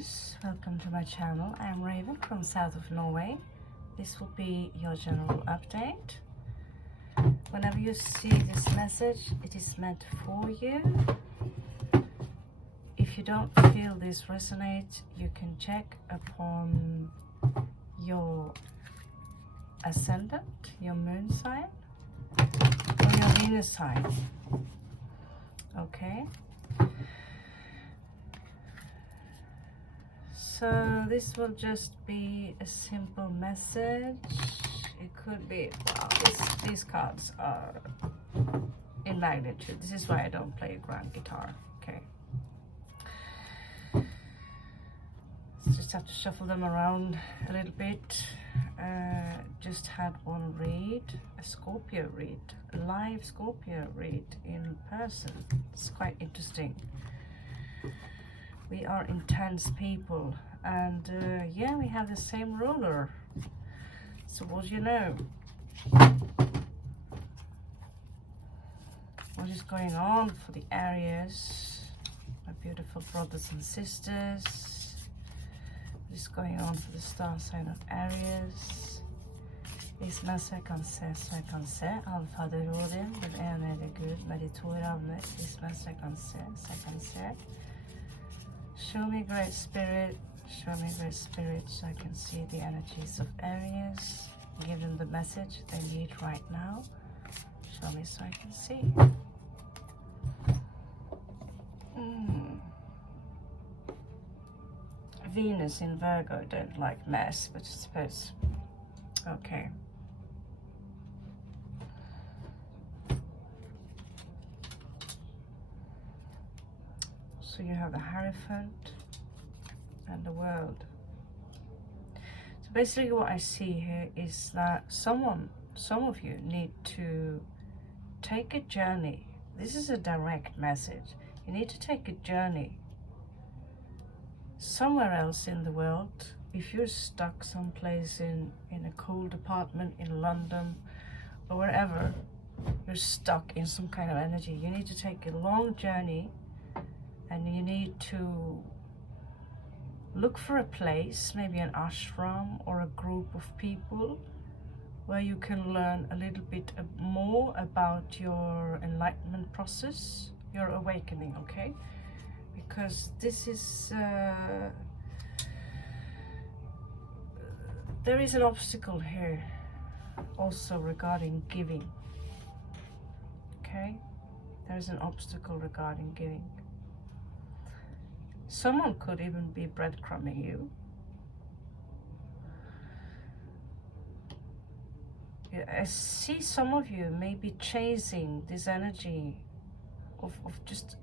Aries, welcome to my channel. I am Raven from south of Norway. This will be your general update. Whenever you see this message, it is meant for you. If you don't feel this resonate, you can check upon your ascendant, your moon sign, or your Venus sign. Okay? So this will just be a simple message. It could be, wow, these cards are in magnitude. This is why I don't play grand guitar. Okay. Just have to shuffle them around a little bit. Just had one read, a Scorpio read, a live Scorpio read in person. It's quite interesting. We are intense people, and yeah, we have the same ruler. So what do you know? What is going on for the Aries, my beautiful brothers and sisters? What is going on for the star sign of Aries? Vismens jeg kan se, Allfader Odin, den enede Gud med de to ravner. Vismens jeg kan se. Show me great spirit, so I can see the energies of Aries. Give them the message they need right now. Show me so I can see. Venus in Virgo don't like mess, but I suppose, okay. So you have the Hierophant and the World. So basically what I see here is that some of you need to take a journey. This is a direct message. You need to take a journey somewhere else in the world. If you're stuck someplace in a cold apartment in London or wherever, you're stuck in some kind of energy. You need to take a long journey, and you need to look for a place, maybe an ashram or a group of people where you can learn a little bit more about your enlightenment process, your awakening, okay? Because this is, there is an obstacle here also regarding giving, okay? There is an obstacle regarding giving. Someone could even be breadcrumbing you. I see some of you may be chasing this energy of just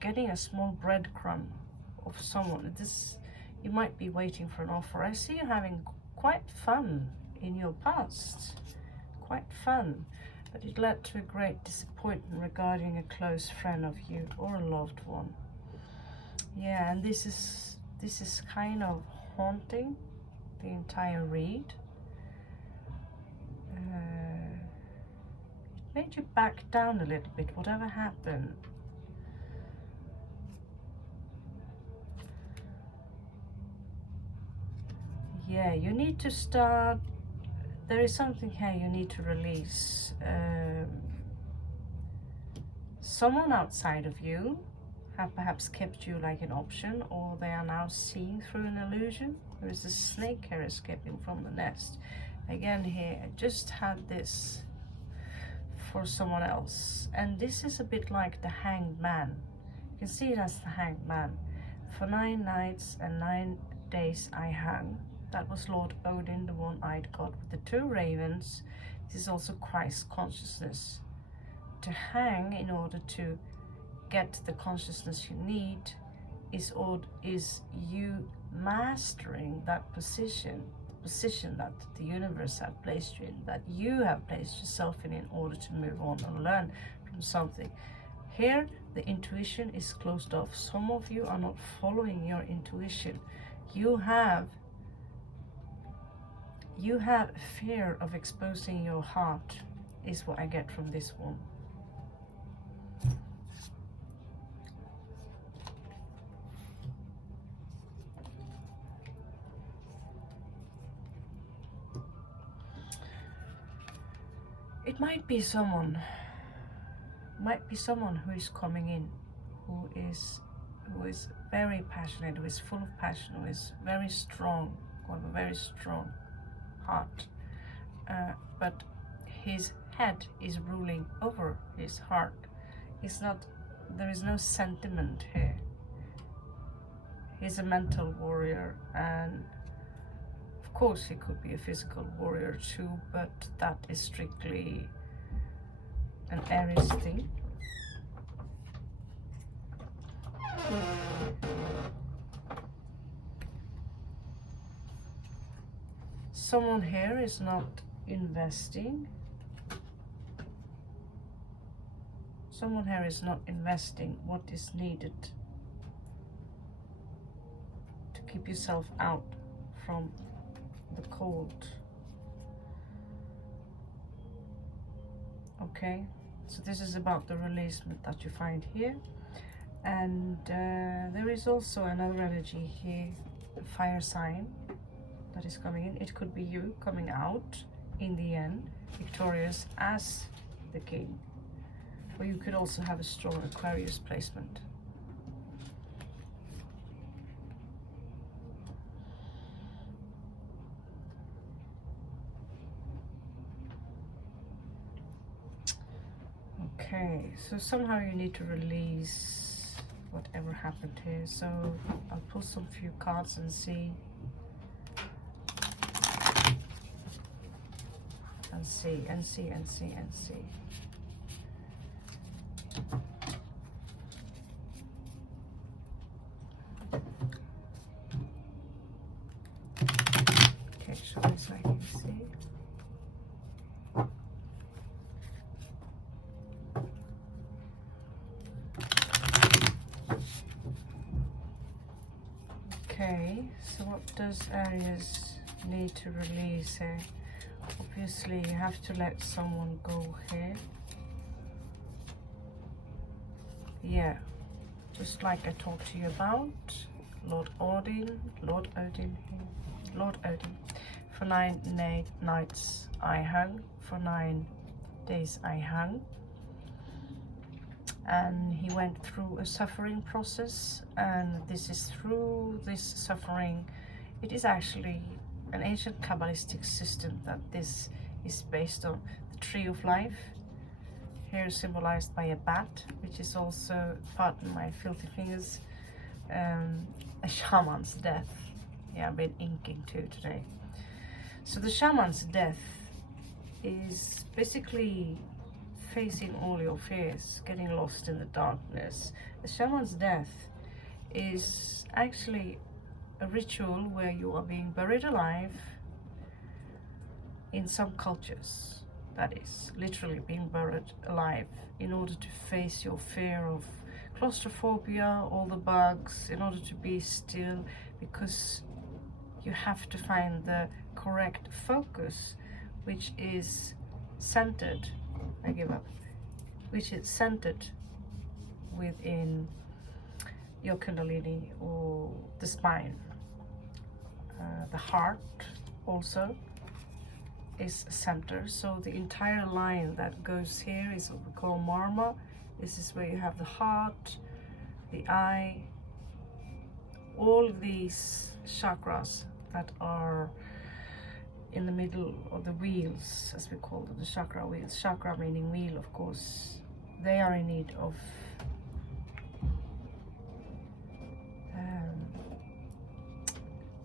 getting a small breadcrumb of someone. You might be waiting for an offer. I see you having quite fun in your past. Quite fun. But it led to a great disappointment regarding a close friend of you or a loved one. Yeah, and this is kind of haunting the entire read. It made you back down a little bit, whatever happened. Yeah, you need to start, there is something here you need to release. Someone outside of you have perhaps kept you like an option, or they are now seeing through an illusion. There is a snake here escaping from the nest. Again here, I just had this for someone else. And this is a bit like the Hanged Man. You can see it as the Hanged Man. For 9 nights and 9 days I hung. That was Lord Odin, the one-eyed god with the 2 ravens. This is also Christ consciousness. To hang in order to get the consciousness you need is you mastering that position that the universe have placed you in, that you have placed yourself in order to move on and learn from something. Here the intuition is closed off. Some of you are not following your intuition. You have fear of exposing your heart, is what I get from this one. it might be someone who is coming in, who is very passionate, who is full of passion, who is very strong, who have a very strong heart, but his head is ruling over his heart. There is no sentiment here. He's a mental warrior, and of course he could be a physical warrior too, but that is strictly an Aries thing. Someone here is not investing. Someone here is not investing what is needed to keep yourself out from the cold. Okay, so this is about the releasement that you find here. And there is also another energy here, a fire sign that is coming in. It could be you coming out in the end victorious as the king, or you could also have a strong Aquarius placement. Okay, so somehow you need to release whatever happened here. So I'll pull some few cards and see. And see. Okay, show me so I can see. Okay, so what does Aries need to release here? Obviously you have to let someone go here. Yeah, just like I talked to you about Lord Odin here. For 9 nights I hung, for 9 days I hung, and he went through a suffering process, and this is through this suffering, it is actually an ancient Kabbalistic system that this is based on. The tree of life, here symbolized by a bat, which is also, pardon my filthy fingers, a shaman's death. Yeah, I've been inking too today. So the shaman's death is basically facing all your fears, getting lost in the darkness. The shaman's death is actually a ritual where you are being buried alive. In some cultures, that is literally being buried alive in order to face your fear of claustrophobia, all the bugs, in order to be still, because you have to find the correct focus, which is centered, I give up, which is centered within your Kundalini or the spine. The heart also is center, so the entire line that goes here is what we call marma. This is where you have the heart, the eye, all these chakras that are in the middle of the wheels, as we call them, the chakra wheels. Chakra meaning wheel, of course. They are in need of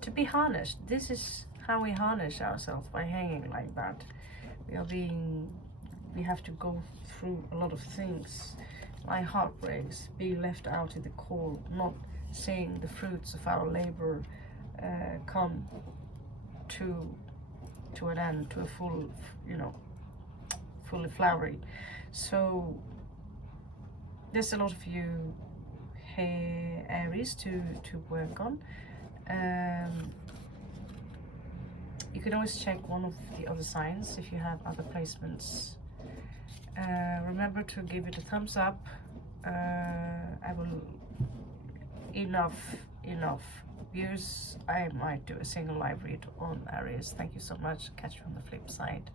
to be harnessed. This is how we harness ourselves, by hanging like that. We have to go through a lot of things, like heartbreaks, being left out in the cold, not seeing the fruits of our labor come to an end, to a full, fully flowering. So there's a lot of you here, Aries, to work on. You can always check one of the other signs if you have other placements. Remember to give it a thumbs up. I will, enough views, I might do a single live read on Aries. Thank you so much. Catch you on the flip side.